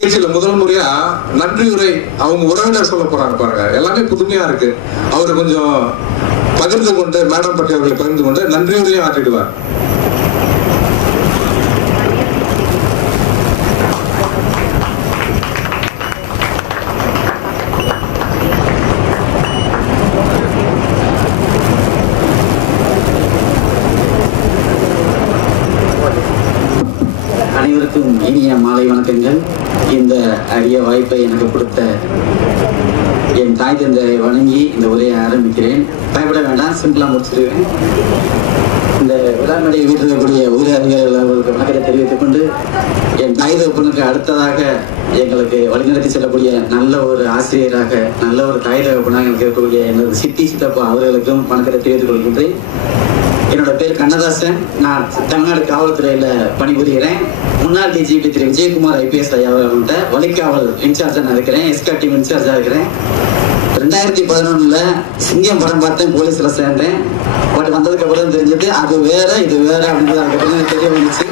முதல் முறையா நன்றி உரை அவங்க உறவினர் சொல்ல போறாங்க பாருங்க. எல்லாமே புதுமையா இருக்கு. அவரு கொஞ்சம் பகிர்ந்து கொண்டு மேடம் பற்றி அவர்களை பகிர்ந்து கொண்டு நன்றி உரையும் ஆற்றிடுவார். அனைவருக்கும் இனிய மாலை வணக்கங்கள். இந்த அரிய வாய்ப்பை எனக்கு கொடுத்த என் தாய் தந்தையை வணங்கி இந்த உரையை ஆரம்பிக்கிறேன். பயப்பட வேண்டாம், சிம்பிளாக முடிச்சிருவேன். இந்த விழா மேடையில் வீட்டிருக்கக்கூடிய உயிர் அதிகாரிகள் அவர்களுக்கு வணக்கத்தை தெரிவித்துக் கொண்டு, என் தாய் தகப்பனுக்கு அடுத்ததாக எங்களுக்கு வழிநடத்தி செல்லக்கூடிய நல்ல ஒரு ஆசிரியராக, நல்ல ஒரு தாய் தகப்பனாக எனக்கு இருக்கக்கூடிய எனது சித்தி சித்தப்பா அவர்களுக்கும் வணக்கத்தை தெரிவித்துக் கொள்கின்றேன். என்னோட பேர் கண்ணதாசன். நான் தமிழ்நாடு காவல்துறையில் பணிபுரிகிறேன். முன்னாள் டிஜிபி திரு விஜயகுமார் ஐபிஎஸ் ஐயா அவர்கள்ட்ட வழிகாவல் இன்சார்ஜாக நான் இருக்கிறேன். எஸ்கார்ட் டீம் இன்சார்ஜாக இருக்கிறேன். 2011 சிங்கம் படம் பார்த்தேன், போலீஸில் சேர்ந்தேன். பட் வந்ததுக்கு அப்புறம் தெரிஞ்சது அது வேற இது வேற அப்படின்றது அதுக்கப்புறம் தெரிய வந்துச்சு.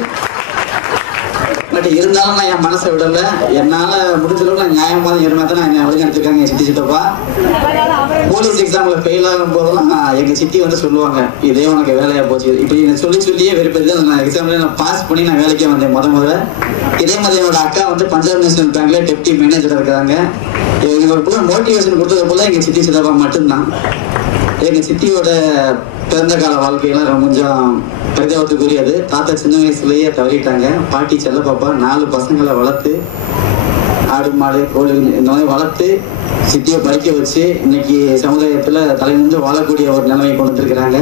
பட் இருந்தாலும் நான் என் மனசை விடலை. என்னால் முடிஞ்சளவு நான் நியாயமான இடமா தான் நான் வழி நடத்திருக்காங்க என் சித்தி சித்தப்பா. போலீஸ் எக்ஸாமில் ஃபெயில் ஆகும் போதெல்லாம் எங்கள் சித்தி வந்து சொல்லுவாங்க, இதே உனக்கு வேலையாக போச்சு. இப்படி நான் சொல்லியே வெறுப்பது தான். நான் எக்ஸாமில் நான் பாஸ் பண்ணி நான் வேலைக்கே வந்தேன் முதல்ல. இதே மாதிரி என்னோட அக்கா வந்து பஞ்சாப் நேஷனல் பேங்க்ல டெப்டி மேனேஜராக இருக்கிறாங்க. எங்களுக்கு மோட்டிவேஷன் கொடுத்தது போல எங்கள் சித்தி சித்தப்பா மட்டும்தான். எங்கள் சித்தியோட பிறந்த கால வாழ்க்கையெல்லாம் கொஞ்சம் பரிதாபத்துக்குரியது. தாத்தா சின்ன வயசுலேயே தவறிட்டாங்க. பாட்டி செல்ல பாப்பா 4 பசங்களை வளர்த்து, ஆடு மாடு கோழி இந்த மாதிரி வளர்த்து சித்தியை படிக்க வச்சு இன்னைக்கு சமுதாயத்தில் தலைநின்று வாழக்கூடிய ஒரு நிலைமை கொண்டு வந்திருக்கிறாங்க.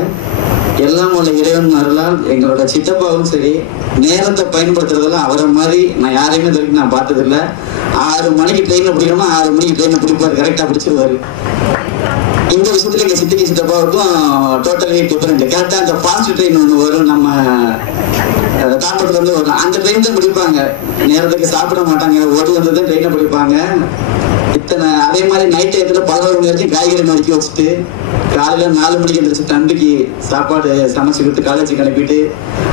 எல்லாம் உள்ள இறைவன் அருளால் எங்களோட சித்தப்பாவும் சரி, நேரத்தை பயன்படுத்துறதெல்லாம் அவரை மாதிரி நான் யாரையுமே இது வரைக்கும் நான் பார்த்ததில்லை. 6 மணிக்கு ட்ரெயினில் பிடிக்கணுமா 6 மணிக்கு ட்ரெயினில் பிடிப்பார், கரெக்டாக பிடிச்சிருவாரு. இந்த விஷயத்துல எங்க சித்திக்கு சித்தப்பாவுக்கும் டோட்டலி டிஃபரெண்ட். கரெக்டா அந்த ஃபாஸ்ட் ட்ரெயின் ஒன்று வரும், நம்ம தாம்பரத்துல இருந்து வரும். அந்த ட்ரெயின் தான் பிடிப்பாங்க. நேரத்துக்கு சாப்பிட மாட்டாங்க, ஓடி வந்து தான் ட்ரெயினை பிடிப்பாங்க. இத்தனை அதே மாதிரி நைட் டயத்துல 11 மணி வரைக்கும் காய்கறி நறுக்கி வச்சுட்டு காலையில 4 மணிக்கு எழுந்திரிச்சு தம்பிக்கு சாப்பாடு சமைச்சு கொடுத்து காலேஜுக்கு அனுப்பிட்டு,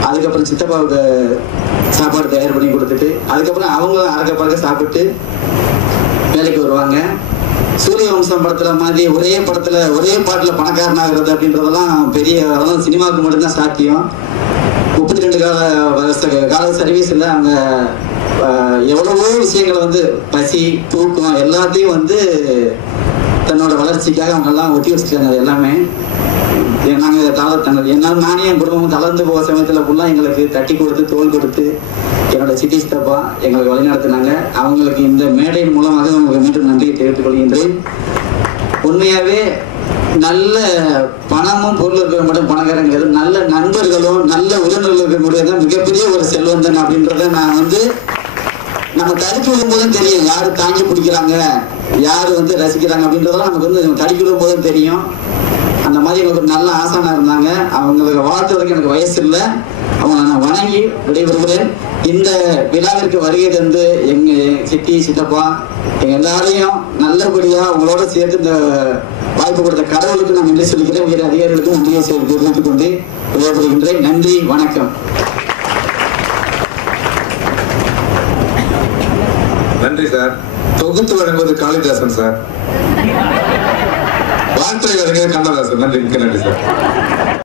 அதுக்கப்புறம் சித்தப்பாவுக்கு சாப்பாடு தயார் பண்ணி கொடுத்துட்டு, அதுக்கப்புறம் அவங்க அறக்க பறக்க சாப்பிட்டு வேலைக்கு வருவாங்க. சூரிய வம்சம் படத்துல மாதிரி ஒரே படத்துல ஒரே பாட்டுல பணக்காரனாகிறது அப்படின்றதெல்லாம் பெரிய, அதெல்லாம் சினிமாவுக்கு மட்டும்தான் சாத்தியம். 32 கால சர்வீஸ்ல அவங்க எவ்வளவோ விஷயங்களை வந்து பசி தூக்கம் எல்லாத்தையும் வந்து தன்னோட வளர்ச்சிக்காக அவங்க எல்லாம் ஒட்டி வச்சுட்டாங்க. அது எல்லாமே நாங்கள் தளர்த்தாங்க. என்னால் நானே என் குடும்பம் தளர்ந்து போகிற சமயத்தில் ஃபுல்லாக எங்களுக்கு தட்டி கொடுத்து தோல் கொடுத்து என்னோட சித்தி சித்தப்பா எங்களுக்கு வழிநடத்தினாங்க. அவங்களுக்கு இந்த மேடையின் மூலமாக அவங்களுக்கு மீண்டும் நன்றியை தெரிவித்துக் கொள்கின்றேன். உண்மையாகவே நல்ல பணமும் பொருள் இருக்கிற மட்டும் பணக்காரங்க கிடையாது, நல்ல நண்பர்களும் நல்ல உறவினர்கள் இருக்கக்கூடிய தான் மிகப்பெரிய ஒரு செல்வந்தன் அப்படின்றத நான் வந்து நம்ம தடுக்கி விடும்போதும் தெரியும் யாரு தாங்கி பிடிக்கிறாங்க, யாரு வந்து ரசிக்கிறாங்க அப்படின்றதெல்லாம் நமக்கு வந்து தடுக்கி விடும்போதும் தெரியும். அந்த மாதிரி எங்களுக்கு ஒரு நல்ல ஆசானா இருந்தாங்க. அவங்களுக்கு வாழ்த்துறதுக்கு எனக்கு வயசு இல்லை. அவங்களை நான் வணங்கி விடைபெறுகிறேன். இந்த விழாவிற்கு வருகை தந்து எங்க சித்தி சித்தப்பா எங்க எல்லாரையும் நல்லபடியா அவங்களோட சேர்த்து இந்த வாய்ப்பு கொடுத்த கடவுளுக்கு நான் நன்றி சொல்லிக்கிறேன். உயர் அதிகாரிகளுக்கும் நன்றியை தெரிவித்துக் கொண்டு விடைபெறுகின்றேன். நன்றி, வணக்கம். நன்றி சார். தொகுத்து வழங்குவது காளிதாசன் சார், வாழ்த்துறை வழங்குவது கண்ணதாசன். நன்றி, மிக்க நன்றி சார்.